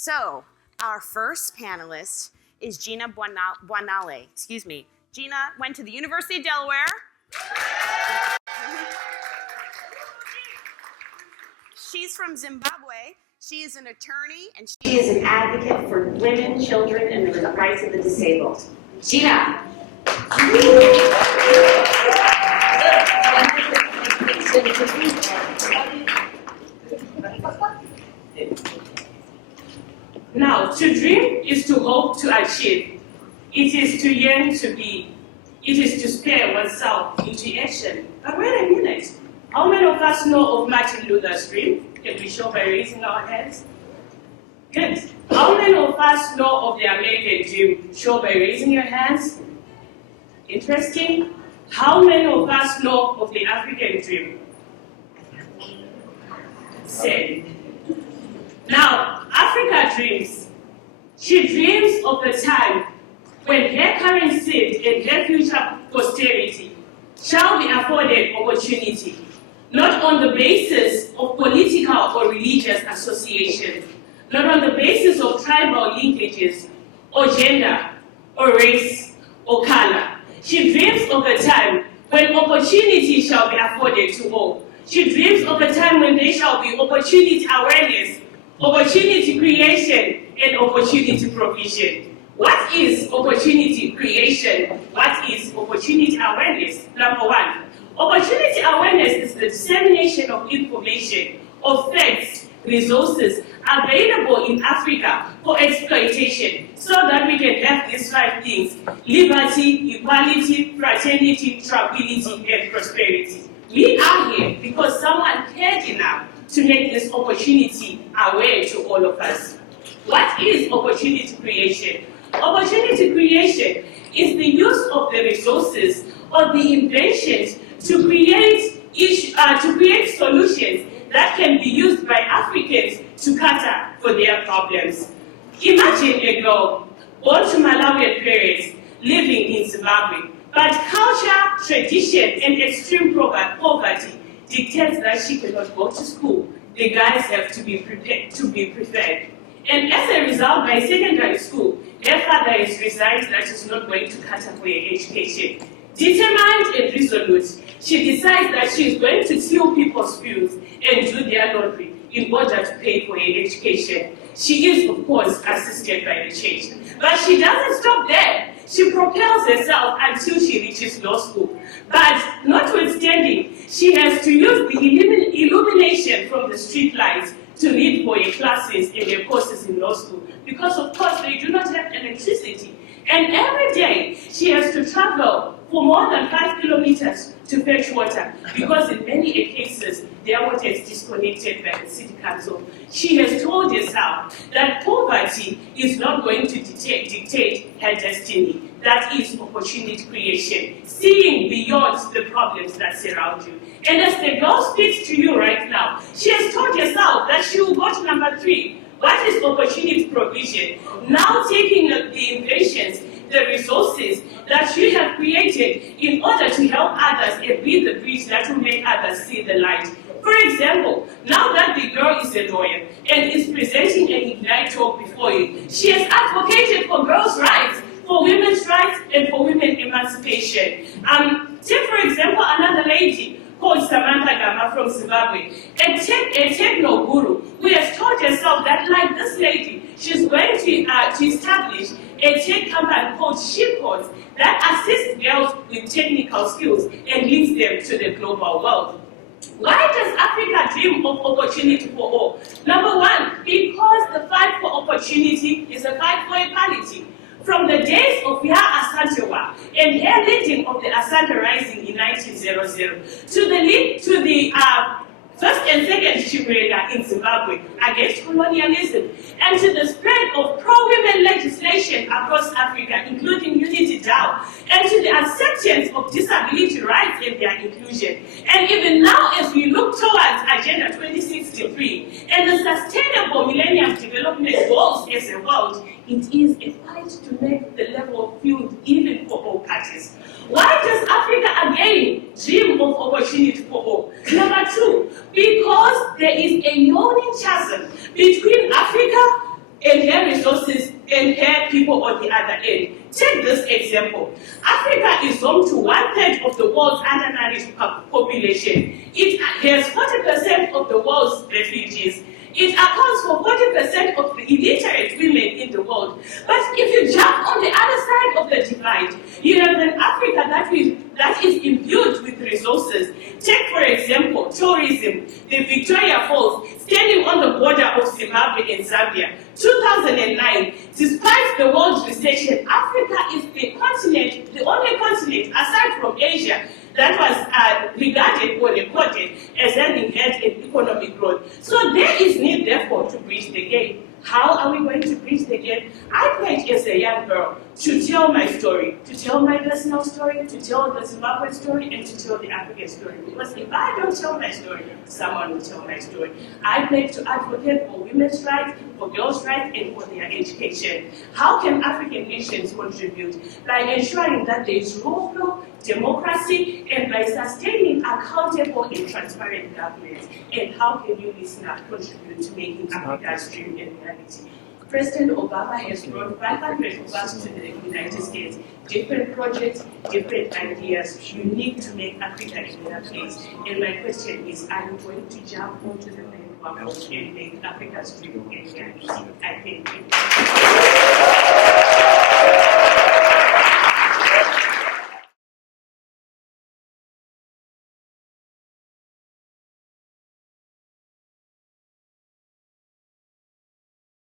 So, our first panelist is Gina Bwanali. Excuse me. Gina went to the University of Delaware. She's from Zimbabwe. She is an attorney and she is an advocate for women, children, and the rights of the disabled. Gina. Now, to dream is to hope to achieve. It is to yearn to be. It is to spare oneself into action. But wait a minute. How many of us know of Martin Luther's dream? Can we show by raising our hands? Good. How many of us know of the American dream? Show by raising your hands. Interesting. How many of us know of the African dream? Same. Now, Africa dreams. She dreams of the time when her current seed and her future posterity shall be afforded opportunity, not on the basis of political or religious associations, not on the basis of tribal linkages, or gender, or race, or color. She dreams of a time when opportunity shall be afforded to all. She dreams of a time when there shall be opportunity awareness, opportunity creation, and opportunity provision. What is opportunity creation? What is opportunity awareness? Number one, opportunity awareness is the dissemination of information, of facts, resources available in Africa for exploitation so that we can have these five things: liberty, equality, fraternity, tranquility, and prosperity. We are here because someone cared enough to make this opportunity aware to all of us. What is opportunity creation? Opportunity creation is the use of the resources or the inventions to create solutions that can be used by Africans to cater for their problems. Imagine a girl born to Malawian parents living in Zimbabwe, but culture, tradition, and extreme poverty dictates that she cannot go to school. The guys have to be preferred. And as a result, by secondary school, her father is resigned that she's not going to cater for her education. Determined and resolute, she decides that she is going to steal people's bills and do their laundry in order to pay for her education. She is, of course, assisted by the church. But she doesn't stop there. She propels herself until she reaches law school. But notwithstanding, she has to use the illumination from the street lights to read for her classes and her courses in law school, because of course they do not have electricity. And every day she has to travel for more than 5 kilometers to fetch water, because in many cases their water is disconnected by the city council. She has told herself that poverty is not going to dictate her destiny. That is opportunity creation, seeing beyond the problems that surround you. And as the girl speaks to you right now, she has told herself that she will go to number 3. What is opportunity provision? Now taking the inventions, the resources that you have created in order to help others and be the bridge that will make others see the light. For example, now that the girl is a lawyer and is presenting an Ignite talk before you, she has advocated for girls' rights, for women's rights, and for women emancipation. Take, for example, another lady called Samantha Gama from Zimbabwe, a techno guru who has told herself that, like this lady, she's going to establish a tech company called Shipcodes that assists girls with technical skills and leads them to the global world. Why does Africa dream of opportunity for all? Number one, because the fight for opportunity is a fight for equality. From the days of Ya Asantewa and her leading of the Asante Rising in 1900 to the First and Second Chibrega in Zimbabwe against colonialism, and to the spread of pro-women legislation across Africa, including Unity DAO, and to the acceptance of disability rights and their inclusion. And even now, as we look towards Agenda 2063 and the Sustainable Millennium Development Goals as a world, it is a fight to make the level field even for all parties. Why does Africa again dream of opportunity for all? Number two, because there is a yawning chasm between Africa and her resources and her people on the other end. Take this example. Africa is home to 1/3 of the world's undernourished population. It has 40% of the world's refugees. It accounts for 40% of the illiterate women in the world. But if you jump on the other side of the divide, you have an Africa that is imbued with resources. Take, for example, tourism, the Victoria Falls, standing on the border of Zimbabwe and Zambia. 2009, despite the world recession, Africa is the only continent, aside from Asia, that was regarded or recorded as having had an economic growth. So there is need, therefore, to bridge the gap. How are we going to bridge the gap? I pledged as a young girl to tell my story, to tell my personal story, to tell the Zimbabwean story, and to tell the African story. Because if I don't tell my story, someone will tell my story. I pledge to advocate for women's rights, for girls' rights, and for their education. How can African nations contribute? By ensuring that there is rule of law, democracy, and by sustaining accountable and transparent government. And how can you, listener, contribute to making Africa's dream a reality? President Obama has brought 500 of us to the United States. Different projects, different ideas, unique to make Africa a better place. And my question is, are you going to jump onto the bandwagon and make Africa's dream a reality? I thank you.